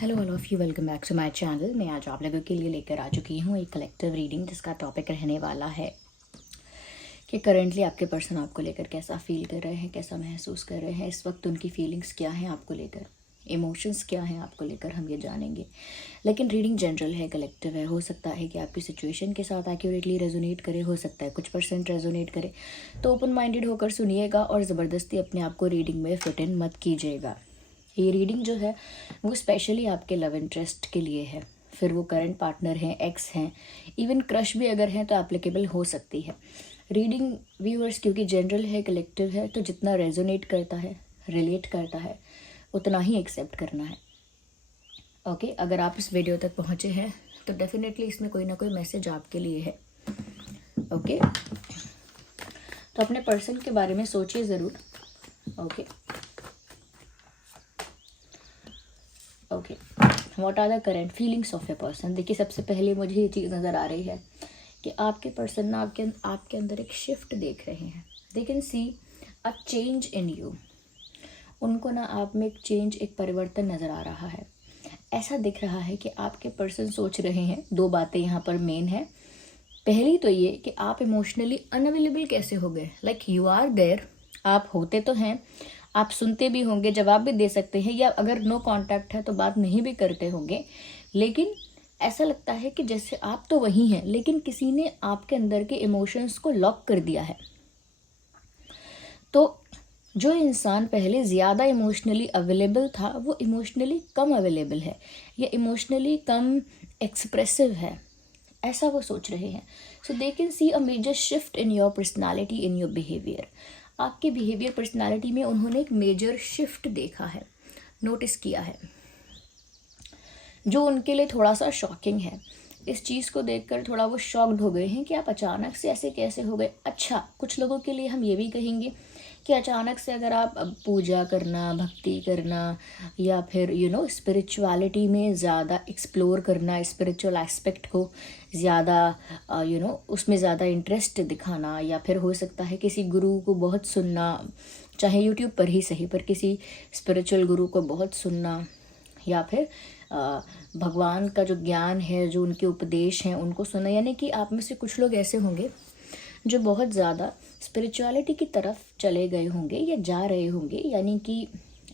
Hello all of you, welcome back to my channel. मैं आज आप लोगों के लिए लेकर आ चुकी हूँ एक कलेक्टिव रीडिंग जिसका टॉपिक रहने वाला है कि करंटली आपके पर्सन आपको लेकर कैसा फील कर रहे हैं, कैसा महसूस कर रहे हैं, इस वक्त उनकी फीलिंग्स क्या हैं आपको लेकर, इमोशंस क्या हैं आपको लेकर, हम ये जानेंगे। लेकिन रीडिंग जनरल है, कलेक्टिव है। हो सकता है कि आपकी सिचुएशन के साथ एक्यूरेटली रेजोनेट करे, हो सकता है कुछ परसेंट रेजोनेट करे। तो ओपन माइंडेड होकर सुनिएगा और ज़बरदस्ती अपने आप को रीडिंग में फिट इन मत कीजिएगा। ये रीडिंग जो है वो स्पेशली आपके लव इंटरेस्ट के लिए है। फिर वो करंट पार्टनर हैं, एक्स हैं, इवन क्रश भी अगर हैं तो एप्लीकेबल हो सकती है रीडिंग व्यूअर्स। क्योंकि जनरल है, कलेक्टिव है, तो जितना रेजोनेट करता है, रिलेट करता है, उतना ही एक्सेप्ट करना है। ओके, अगर आप इस वीडियो तक पहुँचे हैं तो डेफिनेटली इसमें कोई ना कोई मैसेज आपके लिए है। ओके, तो अपने पर्सन के बारे में सोचिए ज़रूर। Okay okay, what are the current feelings of a person. देखिए, सबसे पहले मुझे ये चीज़ नज़र आ रही है कि आपके पर्सन ना आपके अंदर एक शिफ्ट देख रहे हैं। दे can see a change in you. उनको ना आप में एक चेंज, एक परिवर्तन नज़र आ रहा है। ऐसा दिख रहा है कि आपके पर्सन सोच रहे हैं, दो बातें यहाँ पर मेन है। पहली तो ये कि आप इमोशनली अनअवेलेबल कैसे हो गए। लाइक यू आर देयर, आप होते तो हैं, आप सुनते भी होंगे, जवाब भी दे सकते हैं, या अगर नो कांटेक्ट है तो बात नहीं भी करते होंगे, लेकिन ऐसा लगता है कि जैसे आप तो वही हैं लेकिन किसी ने आपके अंदर के इमोशंस को लॉक कर दिया है। तो जो इंसान पहले ज़्यादा इमोशनली अवेलेबल था वो इमोशनली कम अवेलेबल है, या इमोशनली कम एक्सप्रेसिव है, ऐसा वो सोच रहे हैं। So they can see a major shift in your personality, in your behaviour. आपके बिहेवियर, पर्सनालिटी में उन्होंने एक मेजर शिफ्ट देखा है, नोटिस किया है, जो उनके लिए थोड़ा सा शॉकिंग है। इस चीज़ को देखकर थोड़ा वो शॉक्ड हो गए हैं कि आप अचानक से ऐसे कैसे हो गए। अच्छा, कुछ लोगों के लिए हम ये भी कहेंगे कि अचानक से अगर आप पूजा करना, भक्ति करना, या फिर स्पिरिचुअलिटी में ज़्यादा एक्सप्लोर करना, स्पिरिचुअल एस्पेक्ट को ज़्यादा उसमें ज़्यादा इंटरेस्ट दिखाना, या फिर हो सकता है किसी गुरु को बहुत सुनना, चाहे यूट्यूब पर ही सही, पर किसी स्पिरिचुअल गुरु को बहुत सुनना, या फिर भगवान का जो ज्ञान है, जो उनके उपदेश हैं, उनको सुना। यानी कि आप में से कुछ लोग ऐसे होंगे जो बहुत ज़्यादा स्पिरिचुअलिटी की तरफ चले गए होंगे या जा रहे होंगे। यानी कि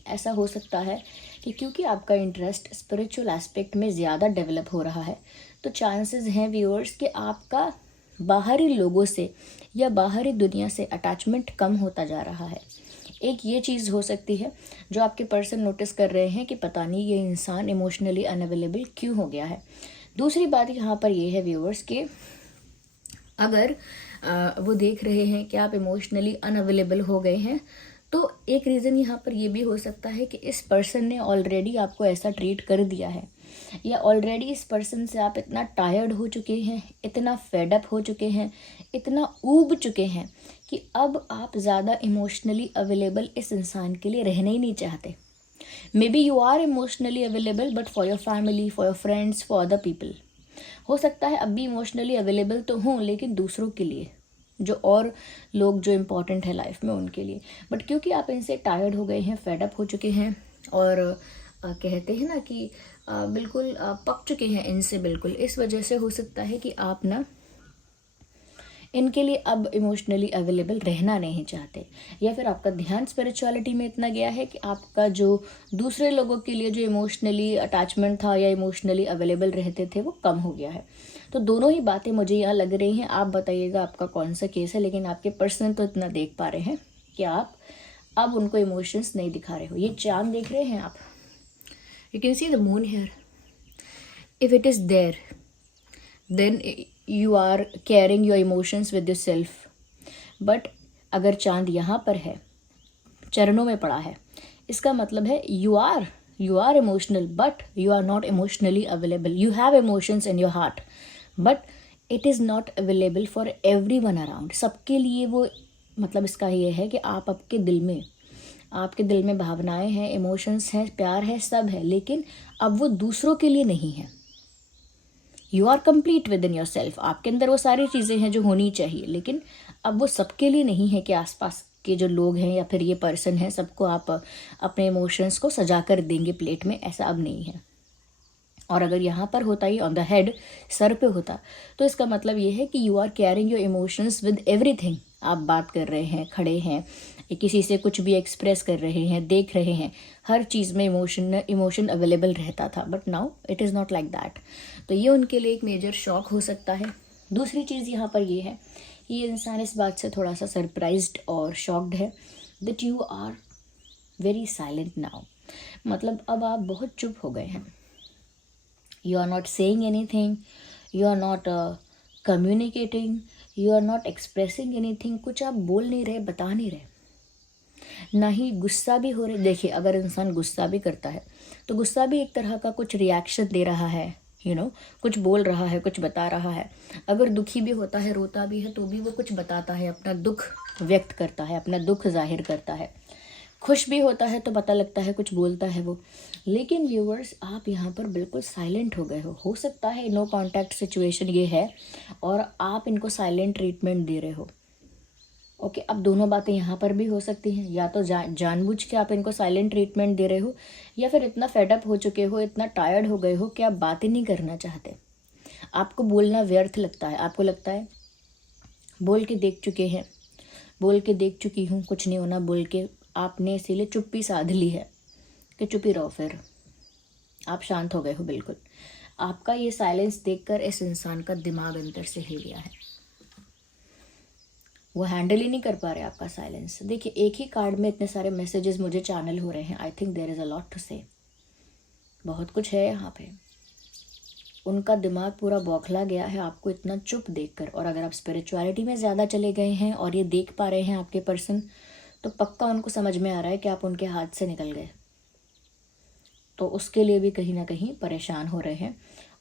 ऐसा हो सकता है कि क्योंकि आपका इंटरेस्ट स्पिरिचुअल एस्पेक्ट में ज़्यादा डेवलप हो रहा है, तो चांसेस हैं व्यूअर्स कि आपका बाहरी लोगों से या बाहरी दुनिया से अटैचमेंट कम होता जा रहा है। एक ये चीज़ हो सकती है जो आपके पर्सन नोटिस कर रहे हैं कि पता नहीं ये इंसान इमोशनली अनअवेलेबल क्यों हो गया है। दूसरी बात यहाँ पर ये है व्यूअर्स कि अगर वो देख रहे हैं कि आप इमोशनली अनअवेलेबल हो गए हैं, तो एक रीज़न यहाँ पर ये भी हो सकता है कि इस पर्सन ने ऑलरेडी आपको ऐसा ट्रीट कर दिया है, या ऑलरेडी इस पर्सन से आप इतना टायर्ड हो चुके हैं, इतना फेडअप हो चुके हैं, इतना ऊब चुके हैं कि अब आप ज़्यादा इमोशनली अवेलेबल इस इंसान के लिए रहना ही नहीं चाहते। Maybe you are emotionally available but for your family, for your friends, for other people. हो सकता है अब भी इमोशनली अवेलेबल तो हों, लेकिन दूसरों के लिए, जो और लोग जो इम्पोर्टेंट है लाइफ में, उनके लिए। बट क्योंकि आप इनसे टायर्ड हो गए हैं, फेडअप हो चुके हैं, और कहते हैं ना कि बिल्कुल पक चुके हैं इनसे, बिल्कुल, इस वजह से हो सकता है कि आप ना इनके लिए अब इमोशनली अवेलेबल रहना नहीं चाहते, या फिर आपका ध्यान स्पिरिचुअलिटी में इतना गया है कि आपका जो दूसरे लोगों के लिए जो इमोशनली अटैचमेंट था या इमोशनली अवेलेबल रहते थे वो कम हो गया है। तो दोनों ही बातें मुझे यहाँ लग रही हैं। आप बताइएगा आपका कौन सा केस है, लेकिन आपके पर्सन तो इतना देख पा रहे हैं कि आप अब उनको इमोशंस नहीं दिखा रहे हो। ये चांद देख रहे हैं आप, you can see the moon here. If it is there then you are carrying your emotions with yourself. But अगर चांद यहाँ पर है, चरणों में पड़ा है, इसका मतलब है you are emotional but you are not emotionally available. You have emotions in your heart but it is not available for everyone around. सबके लिए वो, मतलब इसका ये है कि आपके दिल में भावनाएं हैं, इमोशंस हैं, प्यार है, सब है, लेकिन अब वो दूसरों के लिए नहीं है। You are complete within yourself. आपके अंदर वो सारी चीज़ें हैं जो होनी चाहिए, लेकिन अब वो सबके लिए नहीं है कि आसपास के जो लोग हैं या फिर ये पर्सन है सबको आप अपने इमोशंस को सजा कर देंगे प्लेट में, ऐसा अब नहीं है। और अगर यहाँ पर होता ही ऑन द हेड, सर पे होता, तो इसका मतलब ये है कि you are carrying your emotions with everything. आप बात कर रहे हैं, खड़े हैं, किसी से कुछ भी एक्सप्रेस कर रहे हैं, देख रहे हैं, हर चीज़ में इमोशन अवेलेबल रहता था, but now it is not like that. तो ये उनके लिए एक मेजर शॉक हो सकता है। दूसरी चीज़ यहाँ पर ये है कि ये इंसान इस बात से थोड़ा सा सरप्राइज्ड और शॉक्ड है that you are very silent now. मतलब अब आप बहुत चुप हो गए हैं। You are not saying anything, you are not communicating, you are not expressing anything। कुछ आप बोल नहीं रहे, बता नहीं रहे, ना ही गुस्सा भी हो रहे। देखिए, अगर इंसान गुस्सा भी करता है तो गुस्सा भी एक तरह का कुछ रिएक्शन दे रहा है, कुछ बोल रहा है, कुछ बता रहा है। अगर दुखी भी होता है, रोता भी है, तो भी वो कुछ बताता है, अपना दुख व्यक्त करता है, अपना दुख जाहिर करता है। खुश भी होता है तो पता लगता है, कुछ बोलता है वो। लेकिन व्यूअर्स, आप यहाँ पर बिल्कुल साइलेंट हो गए हो सकता है नो कांटेक्ट सिचुएशन ये है और आप इनको साइलेंट ट्रीटमेंट दे रहे हो। ओके, अब दोनों बातें यहाँ पर भी हो सकती हैं। या तो जानबूझ के आप इनको साइलेंट ट्रीटमेंट दे रहे हो, या फिर इतना फेडअप हो चुके हो, इतना टायर्ड हो गए हो कि आप बातें नहीं करना चाहते। आपको बोलना व्यर्थ लगता है। आपको लगता है बोल के देख चुके हैं, बोल के देख चुकी हूँ, कुछ नहीं होना बोल के आपने इसीलिए चुप्पी साध ली है कि चुप ही रहो। फिर आप शांत हो गए हो बिल्कुल। आपका ये साइलेंस देखकर इस इंसान का दिमाग अंदर से हिल गया है। वो हैंडल ही नहीं कर पा रहे आपका साइलेंस। देखिए, एक ही कार्ड में इतने सारे मैसेजेस मुझे चैनल हो रहे हैं। I think there is a lot to say. बहुत कुछ है यहाँ पे। उनका दिमाग पूरा बौखला गया है आपको इतना चुप देखकर। और अगर आप स्पिरिचुअलिटी में ज़्यादा चले गए हैं और ये देख पा रहे हैं आपके पर्सन, तो पक्का उनको समझ में आ रहा है कि आप उनके हाथ से निकल गए। तो उसके लिए भी कहीं ना कहीं परेशान हो रहे हैं।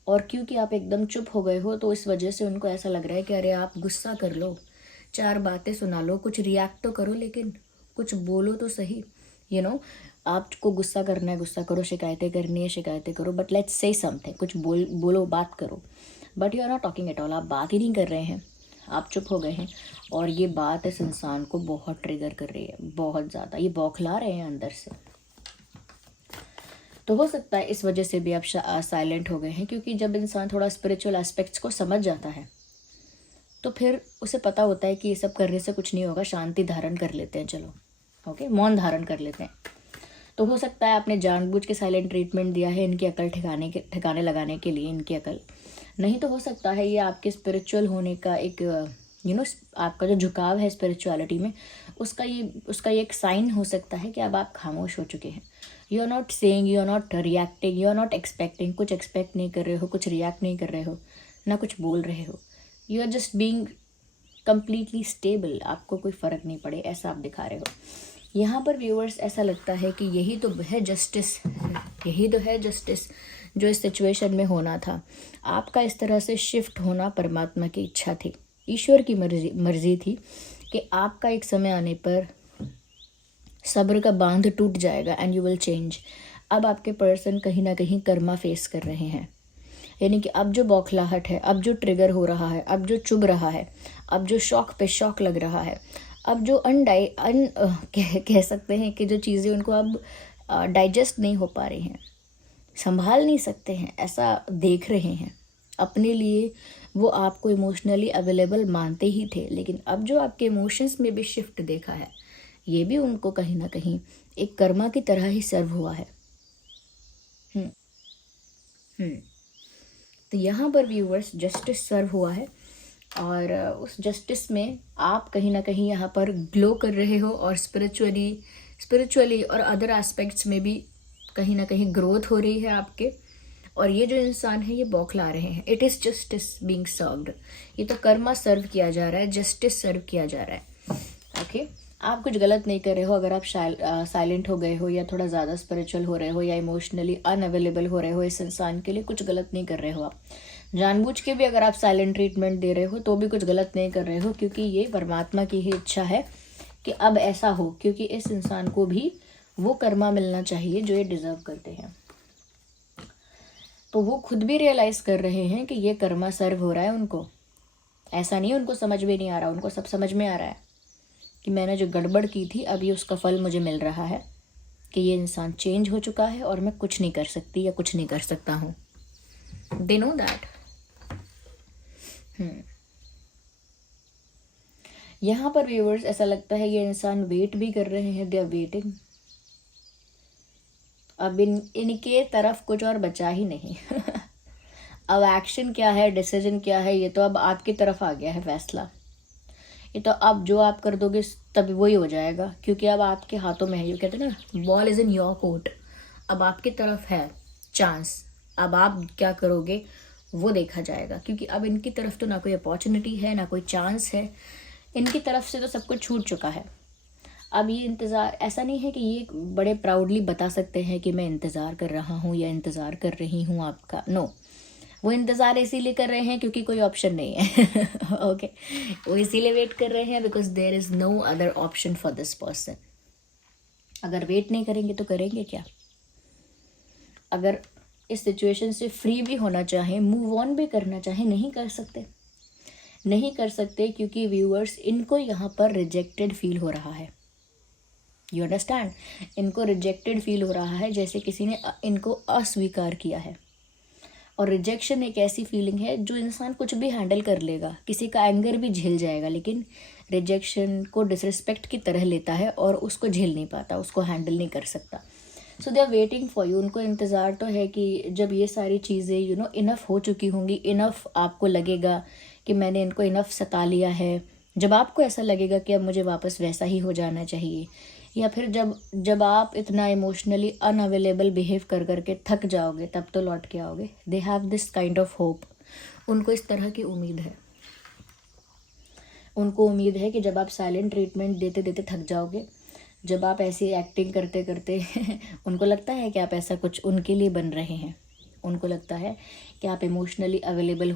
और क्योंकि आप एकदम चुप हो गए हो, तो इस वजह से उनको ऐसा लग रहा है कि अरे आप गुस्सा कर लो, 4 बातें सुना लो, कुछ रिएक्ट तो करो, लेकिन कुछ बोलो तो सही। आपको गुस्सा करना है, गुस्सा करो, शिकायतें करनी है, शिकायतें करो, बट लेट्स से समथिंग। कुछ बोलो, बात करो। But you are not talking at all. आप बात ही नहीं कर रहे हैं, आप चुप हो गए हैं। और ये बात इस इंसान को बहुत ट्रिगर कर रही है, बहुत ज़्यादा। ये बौखला रहे हैं अंदर से। तो हो सकता है इस वजह से भी आप साइलेंट हो गए हैं, क्योंकि जब इंसान थोड़ा स्पिरिचुअल एस्पेक्ट्स को समझ जाता है तो फिर उसे पता होता है कि ये सब करने से कुछ नहीं होगा, शांति धारण कर लेते हैं, चलो ओके, मौन धारण कर लेते हैं। तो हो सकता है आपने जानबूझ के साइलेंट ट्रीटमेंट दिया है इनकी अकल ठिकाने लगाने के लिए, इनकी अकल। नहीं तो हो सकता है ये आपके स्पिरिचुअल होने का एक आपका जो झुकाव है स्पिरिचुअलिटी में, उसका ये एक साइन हो सकता है कि अब आप खामोश हो चुके हैं। You are not saying, you are not reacting, you are not expecting. कुछ एक्सपेक्ट नहीं कर रहे हो, कुछ रिएक्ट नहीं कर रहे हो, ना कुछ बोल रहे हो। You are just being completely stable. आपको कोई फ़र्क नहीं पड़े, ऐसा आप दिखा रहे हो। यहाँ पर व्यूअर्स, ऐसा लगता है कि यही तो है जस्टिस, यही तो है जस्टिस जो इस सिचुएशन में होना था। आपका इस तरह से शिफ्ट होना परमात्मा की इच्छा थी, ईश्वर की मर्जी थी कि आपका एक समय आने पर सब्र का बांध टूट जाएगा एंड यू विल चेंज। अब आपके पर्सन कहीं ना कहीं कर्मा फेस कर रहे हैं, यानी कि अब जो बौखलाहट है, अब जो ट्रिगर हो रहा है, अब जो चुभ रहा है, अब जो शौक पे शौक लग रहा है, अब जो कह सकते हैं कि जो चीज़ें उनको अब डाइजेस्ट नहीं हो पा रही हैं, संभाल नहीं सकते हैं, ऐसा देख रहे हैं। अपने लिए वो आपको इमोशनली अवेलेबल मानते ही थे, लेकिन अब जो आपके इमोशंस में भी शिफ्ट देखा है, ये भी उनको कहीं ना कहीं एक कर्मा की तरह ही सर्व हुआ है। तो यहाँ पर व्यूअर्स जस्टिस सर्व हुआ है, और उस जस्टिस में आप कहीं ना कहीं यहाँ पर ग्लो कर रहे हो, और स्पिरिचुअली और अदर एस्पेक्ट्स में भी कहीं ना कहीं ग्रोथ हो रही है आपके। और ये जो इंसान है ये बौखला रहे हैं। It is justice being served. ये तो कर्मा सर्व किया जा रहा है, जस्टिस सर्व किया जा रहा है। ओके, आप कुछ गलत नहीं कर रहे हो अगर आप साइलेंट हो गए हो, या थोड़ा ज़्यादा स्पिरिचुअल हो रहे हो, या इमोशनली अनअवेलेबल हो रहे हो इस इंसान के लिए, कुछ गलत नहीं कर रहे हो आप। जानबूझ के भी अगर आप साइलेंट ट्रीटमेंट दे रहे हो तो भी कुछ गलत नहीं कर रहे हो, क्योंकि ये परमात्मा की ही इच्छा है कि अब ऐसा हो, क्योंकि इस इंसान को भी वो कर्मा मिलना चाहिए जो ये डिज़र्व करते हैं। तो वो खुद भी रियलाइज़ कर रहे हैं कि ये कर्मा सर्व हो रहा है उनको। ऐसा नहीं है उनको समझ में नहीं आ रहा, उनको सब समझ में आ रहा है कि मैंने जो गड़बड़ की थी अभी उसका फल मुझे मिल रहा है, कि ये इंसान चेंज हो चुका है और मैं कुछ नहीं कर सकती या कुछ नहीं कर सकता हूँ। They know that. यहाँ पर व्यूअर्स ऐसा लगता है ये इंसान वेट भी कर रहे हैं, दे आर वेटिंग। अब इनके तरफ कुछ और बचा ही नहीं। अब एक्शन क्या है, डिसीजन क्या है, ये तो अब आपकी तरफ आ गया है फैसला। ये तो अब जो आप कर दोगे तभी वही हो जाएगा, क्योंकि अब आपके हाथों में है। ये कहते हैं ना, ball is in your court. अब आपकी तरफ है चांस, अब आप क्या करोगे वो देखा जाएगा, क्योंकि अब इनकी तरफ तो ना कोई अपॉर्चुनिटी है ना कोई चांस है, इनकी तरफ से तो सब कुछ छूट चुका है। अब ये इंतज़ार, ऐसा नहीं है कि ये बड़े प्राउडली बता सकते हैं कि मैं इंतज़ार कर रहा हूँ या इंतज़ार कर रही हूँ आपका, नो। वो इंतज़ार इसीलिए कर रहे हैं क्योंकि कोई ऑप्शन नहीं है। ओके वो इसीलिए वेट कर रहे हैं because there is no other option for this person. अगर वेट नहीं करेंगे तो करेंगे क्या? अगर इस सिचुएशन से फ्री भी होना चाहें, मूव ऑन भी करना चाहें, नहीं कर सकते। नहीं कर सकते क्योंकि व्यूअर्स, इनको यहाँ पर रिजेक्टेड फील हो रहा है। You understand? इनको रिजेक्टेड फील हो रहा है, जैसे किसी ने इनको अस्वीकार किया है। और रिजेक्शन एक ऐसी फीलिंग है जो इंसान कुछ भी हैंडल कर लेगा, किसी का एंगर भी झेल जाएगा, लेकिन रिजेक्शन को डिसरिस्पेक्ट की तरह लेता है और उसको झेल नहीं पाता, उसको हैंडल नहीं कर सकता। So they are waiting for you. उनको इंतज़ार तो है कि जब ये सारी चीज़ें इनफ हो चुकी होंगी, इनफ आपको लगेगा कि मैंने इनको इनफ सता लिया है, जब आपको ऐसा लगेगा कि अब मुझे वापस वैसा ही हो जाना चाहिए, या फिर जब आप इतना इमोशनली अनअवेलेबल बिहेव कर करके थक जाओगे, तब तो लौट के आओगे। They have this kind of hope. उनको इस तरह की उम्मीद है। उनको उम्मीद है कि जब आप साइलेंट ट्रीटमेंट देते देते थक जाओगे, जब आप ऐसी एक्टिंग करते करते उनको लगता है कि आप ऐसा कुछ उनके लिए बन रहे हैं। उनको लगता है कि आप इमोशनली अनअवेलेबल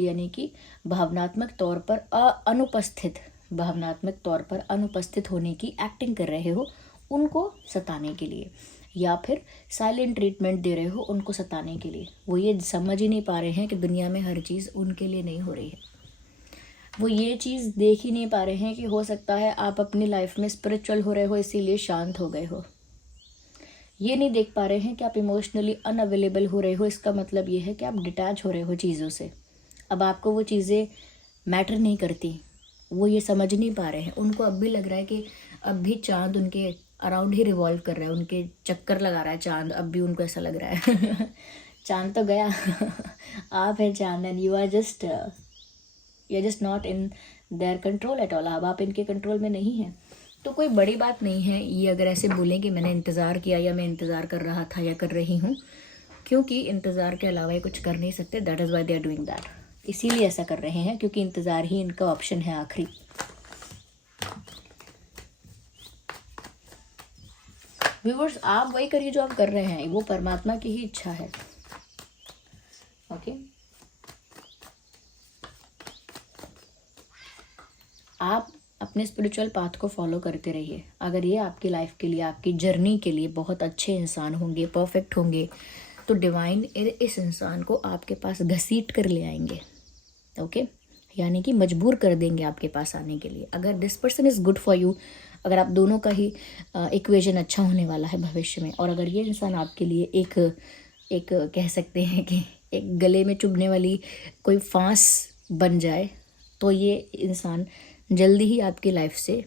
यानी कि भावनात्मक तौर पर अनुपस्थित होने की एक्टिंग कर रहे हो उनको सताने के लिए, या फिर साइलेंट ट्रीटमेंट दे रहे हो उनको सताने के लिए। वो ये समझ ही नहीं पा रहे हैं कि दुनिया में हर चीज़ उनके लिए नहीं हो रही है। वो ये चीज़ देख ही नहीं पा रहे हैं कि हो सकता है आप अपनी लाइफ में स्पिरिचुअल हो रहे हो, इसीलिए शांत हो गए हो। ये नहीं देख पा रहे हैं कि आप इमोशनली अनअवेलेबल हो रहे हो, इसका मतलब ये है कि आप डिटैच हो रहे हो चीज़ों से। अब आपको वो चीज़ें मैटर नहीं करती, वो ये समझ नहीं पा रहे हैं। उनको अब भी लग रहा है कि अब भी चाँद उनके अराउंड ही रिवॉल्व कर रहा है, उनके चक्कर लगा रहा है चाँद। अब भी उनको ऐसा लग रहा है चाँद तो गया आप है चाँद, and you are just not in their control at all. अब आप इनके कंट्रोल में नहीं हैं। तो कोई बड़ी बात नहीं है ये अगर ऐसे बोलें कि मैंने इंतज़ार किया या मैं इंतज़ार कर रहा था या कर रही हूँ, क्योंकि इंतज़ार के अलावा ये कुछ कर नहीं सकते। That is why they are doing that. इसीलिए ऐसा कर रहे हैं क्योंकि इंतज़ार ही इनका ऑप्शन है आखिरी। व्यूअर्स, आप वही करिए जो आप कर रहे हैं, वो परमात्मा की ही इच्छा है। ओके आप अपने स्पिरिचुअल पाथ को फॉलो करते रहिए। अगर ये आपकी लाइफ के लिए, आपकी जर्नी के लिए बहुत अच्छे इंसान होंगे, परफेक्ट होंगे, तो डिवाइन इस इंसान को आपके पास घसीट कर ले आएंगे। ओके यानी कि मजबूर कर देंगे आपके पास आने के लिए। अगर this person is good for you, अगर आप दोनों का ही इक्वेशन अच्छा होने वाला है भविष्य में, और अगर ये इंसान आपके लिए एक कह सकते हैं कि एक गले में चुभने वाली कोई फांस बन जाए, तो ये इंसान जल्दी ही आपकी लाइफ से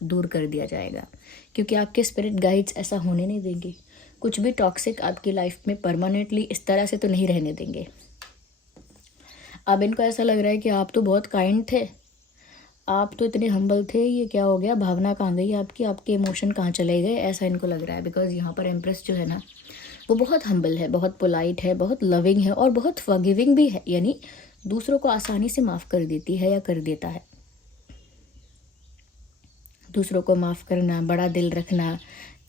दूर कर दिया जाएगा, क्योंकि आपके स्पिरिट गाइड्स ऐसा होने नहीं देंगे। कुछ भी टॉक्सिक आपकी लाइफ में परमानेंटली इस तरह से तो नहीं रहने देंगे। अब इनको ऐसा लग रहा है कि आप तो बहुत काइंड थे, आप तो इतने हम्बल थे, ये क्या हो गया, भावना कहाँ गई आपकी, आपके इमोशन कहाँ चले गए, ऐसा इनको लग रहा है। बिकॉज यहाँ पर एम्प्रेस जो है ना, वो बहुत हम्बल है, बहुत पोलाइट है, बहुत लविंग है और बहुत फॉरगिविंग भी है, यानी दूसरों को आसानी से माफ़ कर देती है या कर देता है। दूसरों को माफ़ करना, बड़ा दिल रखना,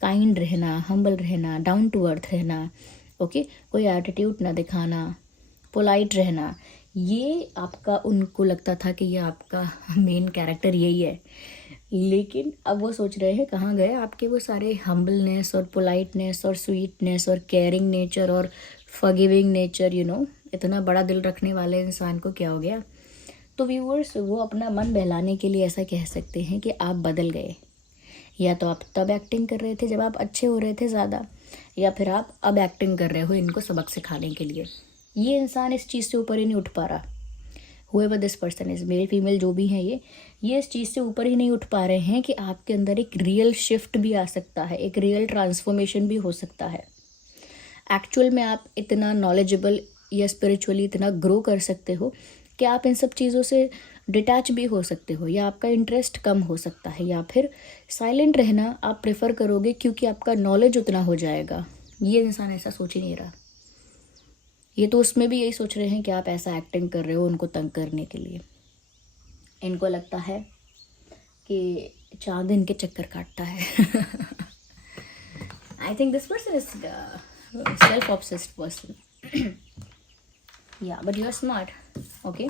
काइंड रहना, हम्बल रहना, डाउन टू अर्थ रहना, ओके कोई एटीट्यूड ना दिखाना, पोलाइट रहना, ये आपका, उनको लगता था कि ये आपका मेन कैरेक्टर यही है। लेकिन अब वो सोच रहे हैं कहाँ गए आपके वो सारे हम्बलनेस और पोलाइटनेस और स्वीटनेस और केयरिंग नेचर और फॉरगिविंग नेचर, इतना बड़ा दिल रखने वाले इंसान को क्या हो गया। तो व्यूअर्स, वो अपना मन बहलाने के लिए ऐसा कह सकते हैं कि आप बदल गए। या तो आप तब एक्टिंग कर रहे थे जब आप अच्छे हो रहे थे ज़्यादा, या फिर आप अब एक्टिंग कर रहे हो इनको सबक सिखाने के लिए। ये इंसान इस चीज़ से ऊपर ही नहीं उठ पा रहा। whoever this person is, male female जो भी हैं, ये इस चीज़ से ऊपर ही नहीं उठ पा रहे हैं कि आपके अंदर एक रियल शिफ्ट भी आ सकता है, एक रियल ट्रांसफॉर्मेशन भी हो सकता है। एक्चुअल में आप इतना नॉलेजेबल या स्पिरिचुअली इतना ग्रो कर सकते हो कि आप इन सब चीज़ों से डिटैच भी हो सकते हो, या आपका इंटरेस्ट कम हो सकता है, या फिर साइलेंट रहना आप प्रेफर करोगे क्योंकि आपका नॉलेज उतना हो जाएगा। ये इंसान ऐसा सोच ही नहीं रहा। ये तो उसमें भी यही सोच रहे हैं कि आप ऐसा एक्टिंग कर रहे हो उनको तंग करने के लिए। इनको लगता है कि चांद इनके चक्कर काटता है। I think this person is self obsessed person. या but you are smart, okay.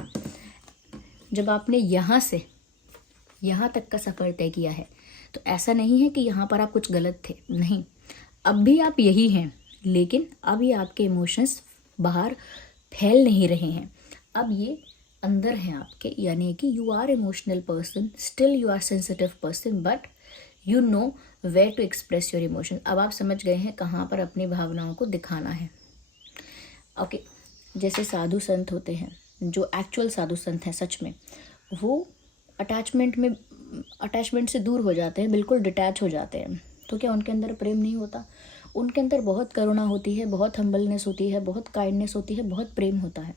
जब आपने यहाँ से यहाँ तक का सफ़र तय किया है तो ऐसा नहीं है कि यहाँ पर आप कुछ गलत थे, नहीं, अब भी आप यही हैं, लेकिन अब ये आपके इमोशंस बाहर फैल नहीं रहे हैं, अब ये अंदर हैं आपके, यानी कि you are emotional person, still you are sensitive person, but you know where to express your emotion. अब आप समझ गए हैं कहाँ पर अपनी भावनाओं को दिखाना है, ओके। जैसे साधु संत होते हैं, जो एक्चुअल साधु संत हैं सच में, वो अटैचमेंट से दूर हो जाते हैं, बिल्कुल डिटैच हो जाते हैं। तो क्या उनके अंदर प्रेम नहीं होता? उनके अंदर बहुत करुणा होती है, बहुत हम्बलनेस होती है, बहुत काइंडनेस होती है, बहुत प्रेम होता है।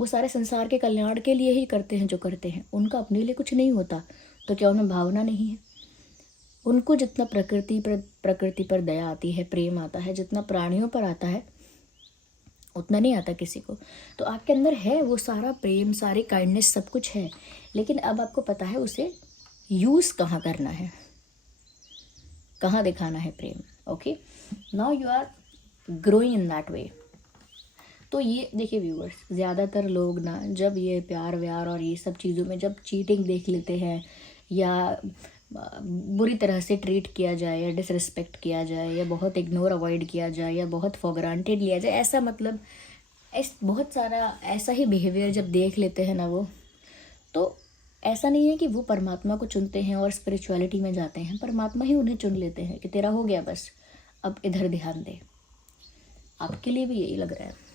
वो सारे संसार के कल्याण के लिए ही करते हैं जो करते हैं, उनका अपने लिए कुछ नहीं होता। तो क्या उनमें भावना नहीं है? उनको जितना प्रकृति पर दया आती है, प्रेम आता है, जितना प्राणियों पर आता है उतना नहीं आता किसी को। तो आपके अंदर है वो सारा प्रेम, सारी काइंडनेस, सब कुछ है, लेकिन अब आपको पता है उसे यूज़ कहाँ करना है, कहाँ दिखाना है प्रेम, okay. Now you are growing in that way. तो ये देखिए व्यूअर्स, ज़्यादातर लोग ना जब ये प्यार व्यार और ये सब चीज़ों में जब चीटिंग देख लेते हैं, या बुरी तरह से ट्रीट किया जाए, या डिसरिस्पेक्ट किया जाए, या बहुत इग्नोर अवॉइड किया जाए, या बहुत फॉर ग्रांटेड लिया जाए, ऐसा मतलब बहुत सारा ऐसा ही बिहेवियर जब देख लेते हैं ना वो, तो ऐसा नहीं है कि वो परमात्मा को चुनते हैं और स्पिरिचुअलिटी में जाते हैं, परमात्मा ही उन्हें चुन लेते हैं कि तेरा हो गया बस, अब इधर ध्यान दे। आपके लिए भी यही लग रहा है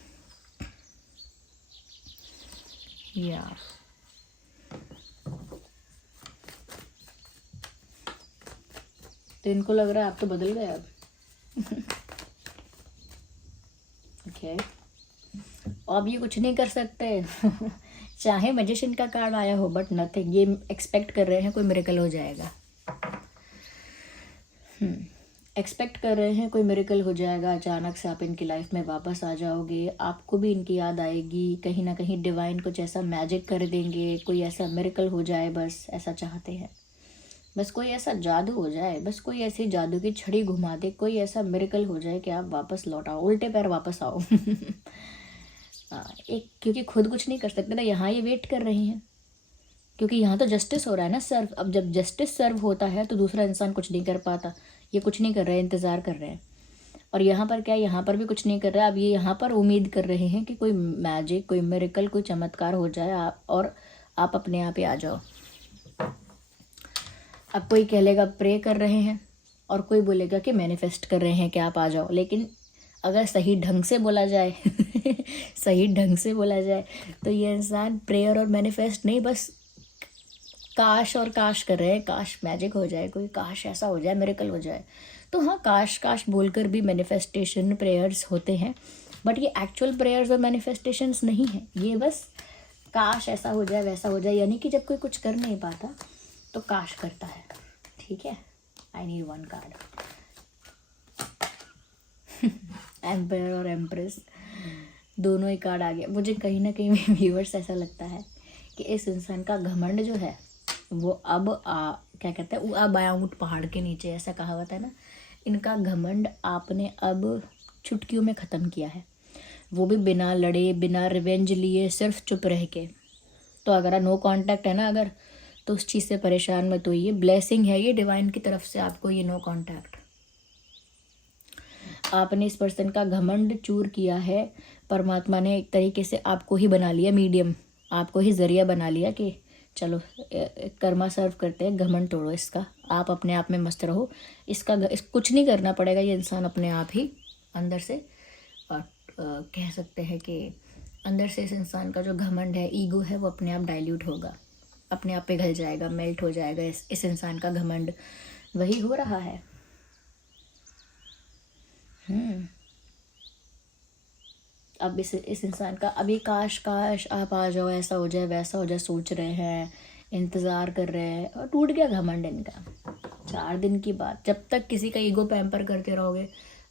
या तो इनको लग रहा है आप तो बदल गए अब। ओके, अब ये कुछ नहीं कर सकते। चाहे मैजिशियन का कार्ड आया हो, बट नथिंग, ये एक्सपेक्ट कर रहे हैं कोई मिरेकल हो जाएगा। एक्सपेक्ट कर रहे हैं कोई मिरेकल हो जाएगा, अचानक से आप इनकी लाइफ में वापस आ जाओगे, आपको भी इनकी याद आएगी, कहीं ना कहीं डिवाइन कुछ ऐसा मैजिक कर देंगे, कोई ऐसा मिरेकल हो जाए, बस ऐसा चाहते हैं, बस कोई ऐसा जादू हो जाए, बस कोई ऐसी जादू की छड़ी घुमा दे, कोई ऐसा मिरेकल हो जाए कि आप वापस लौट आओ, उल्टे पैर वापस आओ। एक, क्योंकि खुद कुछ नहीं कर सकते ना, यहाँ ये वेट कर रहे हैं, क्योंकि यहाँ तो जस्टिस हो रहा है ना सर्व। अब जब जस्टिस सर्व होता है तो दूसरा इंसान कुछ नहीं कर पाता, ये कुछ नहीं कर रहे हैं, इंतज़ार कर रहे हैं। और यहाँ पर क्या, यहाँ पर भी कुछ नहीं कर रहा है, अब ये यहाँ पर उम्मीद कर रहे हैं कि कोई मैजिक, कोई मिरेकल, कोई चमत्कार हो जाए और आप अपने आप ही आ जाओ। अब कोई कहेगा प्रे कर रहे हैं, और कोई बोलेगा कि मैनिफेस्ट कर रहे हैं कि आप आ जाओ। लेकिन अगर सही ढंग से बोला जाए सही ढंग से बोला जाए तो ये इंसान प्रेयर और मैनिफेस्ट नहीं, बस काश और काश कर रहे हैं, काश मैजिक हो जाए, कोई काश ऐसा हो जाए, मिरेकल हो जाए। तो हाँ, काश काश बोलकर भी मैनिफेस्टेशन प्रेयर्स होते हैं, बट ये एक्चुअल प्रेयर्स और मैनिफेस्टेशंस नहीं है, ये बस काश ऐसा हो जाए, वैसा हो जाए। यानी कि जब कोई कुछ कर नहीं पाता तो काश करता है, ठीक है। I need one card. Empire और एम्प्रेस दोनों ही कार्ड आ गया। मुझे कहीं ना कहीं व्यूअर्स ऐसा लगता है कि इस इंसान का घमंड जो है वो अब क्या कहते हैं, वो अब आया ऊँट पहाड़ के नीचे, ऐसा कहावत है ना। इनका घमंड आपने अब चुटकियों में ख़त्म किया है, वो भी बिना लड़े, बिना रिवेंज लिए, सिर्फ चुप रह के। तो अगर नो कांटेक्ट है ना अगर, तो उस चीज़ से परेशान मत होइए, ब्लेसिंग है ये डिवाइन की तरफ से आपको, ये नो कांटेक्ट। आपने इस पर्सन का घमंड चूर किया है, परमात्मा ने एक तरीके से आपको ही बना लिया मीडियम, आपको ही जरिया बना लिया कि चलो कर्मा सर्व करते हैं, घमंड तोड़ो इसका, आप अपने आप में मस्त रहो। कुछ नहीं करना पड़ेगा, ये इंसान अपने आप ही अंदर से कह सकते हैं कि अंदर से इस इंसान का जो घमंड है, ईगो है, वो अपने आप डाइल्यूट होगा, अपने आप पिघल जाएगा, मेल्ट हो जाएगा। इस इंसान का घमंड वही हो रहा है। अब इस इंसान का अभी काश आप आ जाओ, ऐसा हो जाए वैसा हो जाए, सोच रहे हैं, इंतज़ार कर रहे हैं, और टूट गया घमंड इनका। 4 दिन की बात, जब तक किसी का ईगो पैम्पर करते रहोगे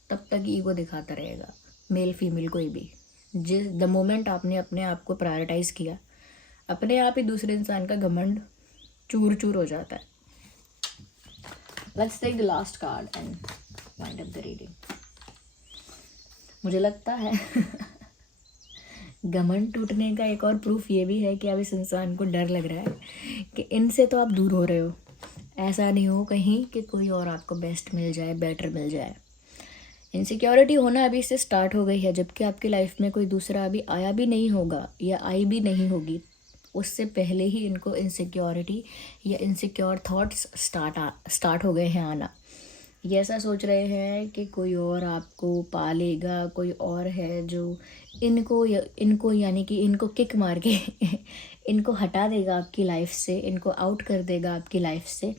तब तक ईगो दिखाता रहेगा, मेल फीमेल कोई भी। द मोमेंट आपने अपने आप को प्रायोरिटाइज़ किया, अपने आप ही दूसरे इंसान का घमंड चूर चूर हो जाता है। Let's take the last card and wind up the reading. मुझे लगता है घमंड टूटने का एक और प्रूफ ये भी है कि अब इस इंसान को डर लग रहा है कि इनसे तो आप दूर हो रहे हो, ऐसा नहीं हो कहीं कि कोई और आपको बेस्ट मिल जाए, बेटर मिल जाए। इनसिक्योरिटी होना अभी से स्टार्ट हो गई है, जबकि आपकी लाइफ में कोई दूसरा अभी आया भी नहीं होगा या आई भी नहीं होगी। उससे पहले ही इनको इनसिक्योरिटी या इनसिक्योर थॉट्स स्टार्ट हो गए हैं आना। ये ऐसा सोच रहे हैं कि कोई और आपको पालेगा, कोई और है जो इनको यानी कि इनको किक मार के इनको हटा देगा आपकी लाइफ से, इनको आउट कर देगा आपकी लाइफ से,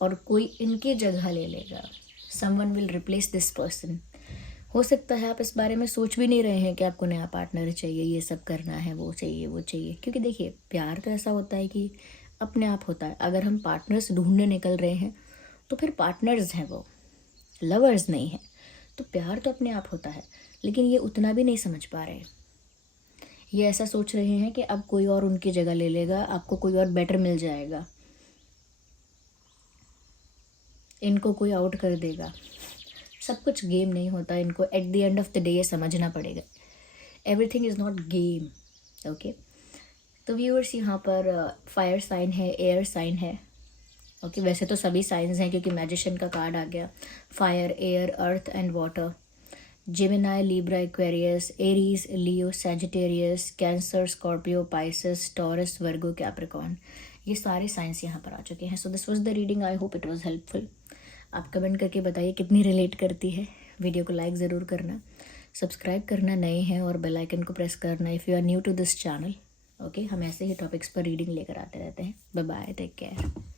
और कोई इनकी जगह ले लेगा। Someone will replace this person. हो सकता है आप इस बारे में सोच भी नहीं रहे हैं कि आपको नया पार्टनर चाहिए, ये सब करना है, वो चाहिए वो चाहिए। क्योंकि देखिए, प्यार तो ऐसा होता है कि अपने आप होता है। अगर हम पार्टनर्स ढूंढने निकल रहे हैं तो फिर पार्टनर्स हैं, वो लवर्स नहीं है। तो प्यार तो अपने आप होता है, लेकिन ये उतना भी नहीं समझ पा रहे। ये ऐसा सोच रहे हैं कि अब कोई और उनकी जगह ले लेगा, आपको कोई और बेटर मिल जाएगा, इनको कोई आउट कर देगा। सब कुछ गेम नहीं होता, इनको at the end of the day ये समझना पड़ेगा, everything is not game. Okay, तो व्यूअर्स, यहाँ पर फायर साइन है, एयर साइन है। ओके, वैसे तो सभी साइंस हैं क्योंकि मैजिशियन का कार्ड आ गया। Fire, air, earth and water. Gemini, Libra, Aquarius, Aries, Leo, Sagittarius, cancer, Scorpio, Pisces, taurus, Virgo, Capricorn. ये सारे साइंस यहाँ पर आ चुके हैं। So this was the reading. I hope it was helpful. आप कमेंट करके बताइए कितनी रिलेट करती है। वीडियो को लाइक ज़रूर करना, सब्सक्राइब करना नए हैं, और बेल आइकन को प्रेस करना if you are new to this channel. Okay, हम ऐसे ही टॉपिक्स पर रीडिंग लेकर आते रहते हैं। Bye bye, take care.